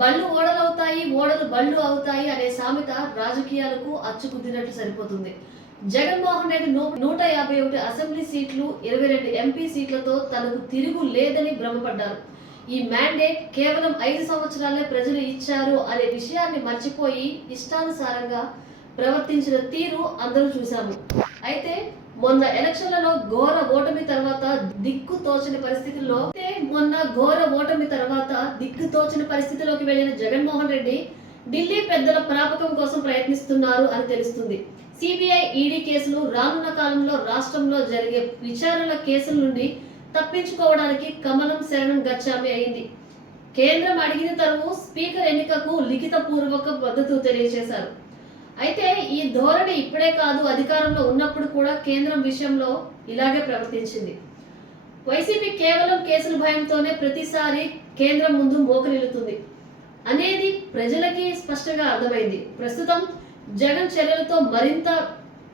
బళ్ళు ఓడలవుతాయి ఓడలు బళ్ళు అవుతాయి అనే సామెత రాజకీయాలకు అచ్చుకుద్దినట్లు సరిపోతుంది. జగన్మోహన్ రెడ్డి నూట యాభై ఒకటి అసెంబ్లీ సీట్లు ఇరవై రెండు ఎంపీ సీట్లతో తనకు తిరుగు లేదని భ్రమపడ్డారు. ఈ మ్యాండేట్ కేవలం ఐదు సంవత్సరాలే ప్రజలు ఇచ్చారు అనే విషయాన్ని మర్చిపోయి ఇష్టానుసారంగా ప్రవర్తించిన తీరు అందరూ చూశాము. అయితే మొన్న ఎలక్షన్లలో ఘోర ఓటమి తర్వాత దిక్కు తోచని పరిస్థితుల్లో మొన్న ఘోర ఓటమి తర్వాత దిక్కు తోచని పరిస్థితిలోకి వెళ్ళిన జగన్మోహన్ రెడ్డి ఢిల్లీ పెద్దల ప్రాపకం కోసం ప్రయత్నిస్తున్నారు అని తెలుస్తుంది. సిబిఐ ఈడీ కేసులు రానున్న కాలంలో రాష్ట్రంలో జరిగే విచారణల కేసుల నుండి తప్పించుకోవడానికి కమలం శరణం గచ్చామి అయింది. కేంద్రం అడిగిన తరువు స్పీకర్ ఎన్నికకు లిఖిత పూర్వక మద్దతు తెలియజేశారు. అయితే ఈ ధోరణి ఇప్పుడే కాదు అధికారంలో ఉన్నప్పుడు కూడా కేంద్రం విషయంలో ఇలాగే ప్రవర్తించింది. వైసీపీ కేవలం కేసుల భయంతోనే ప్రతిసారి కేంద్రం ముందు మోకరిల్లుతుంది. అనేది ప్రజలకి స్పష్టంగా అర్థమైంది. ప్రస్తుతం జగన్ చర్యలతో మరింత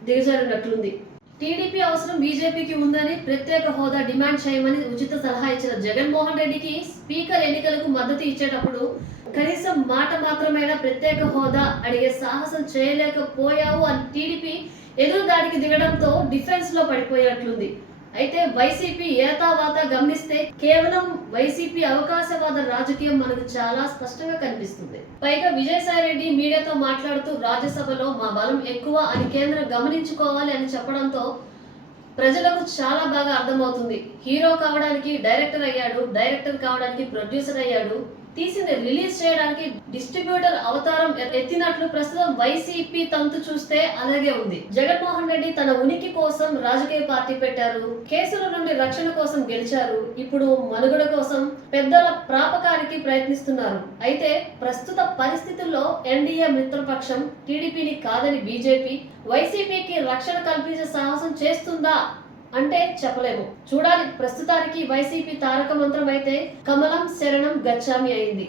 దిగజారినట్లుంది. టీడీపీ అవసరం బీజేపీకి ఉందని ప్రత్యేక హోదా డిమాండ్ చేయమని ఉచిత సలహా ఇచ్చిన జగన్మోహన్ రెడ్డికి స్పీకర్ ఎన్నికలకు మద్దతు ఇచ్చేటప్పుడు కనీసం మాట మాత్రమేనా ప్రత్యేక హోదా అడిగే సాహసం చేయలేకపోయావు అని టీడీపీ ఎదురు దాడికి దిగడంతో డిఫెన్స్లో పడిపోయినట్లుంది. అయితే వైసీపీ ఏతావాత గమనిస్తే కేవలం వైసీపీ అవకాశవాద రాజకీయం మనకు చాలా స్పష్టంగా కనిపిస్తుంది. పైగా విజయసాయి రెడ్డి మీడియాతో మాట్లాడుతూ రాజ్యసభలో మా బలం ఎక్కువ అని కేంద్రం గమనించుకోవాలి అని చెప్పడంతో ప్రజలకు చాలా బాగా అర్థమవుతుంది. హీరో కావడానికి డైరెక్టర్ అయ్యాడు డైరెక్టర్ కావడానికి ప్రొడ్యూసర్ అయ్యాడు. తీసింది రిలీజ్ చేయడానికి డిస్ట్రిబ్యూటర్ అవతారం ఎత్తినట్లు ప్రస్తుతం వైసీపీ తంతు చూస్తే అలాగే ఉంది. జగన్మోహన్ రెడ్డి తన ఉనికి కోసం రాజకీయ పార్టీ పెట్టారు కేసుల నుండి రక్షణ కోసం గెలిచారు ఇప్పుడు మనుగడ కోసం పెద్దల ప్రాపకానికి ప్రయత్నిస్తున్నారు. అయితే ప్రస్తుత పరిస్థితుల్లో ఎన్డీఏ మిత్రపక్షం టీడీపీని కాదని బీజేపీ వైసీపీకి రక్షణ కల్పించే సాహసం చేస్తుందా? అంటే చెప్పలేము. చూడాలి ప్రస్తుతానికి వైసీపీ తారక మంత్రం అయితే కమలం శరణం గచ్చామి అయింది.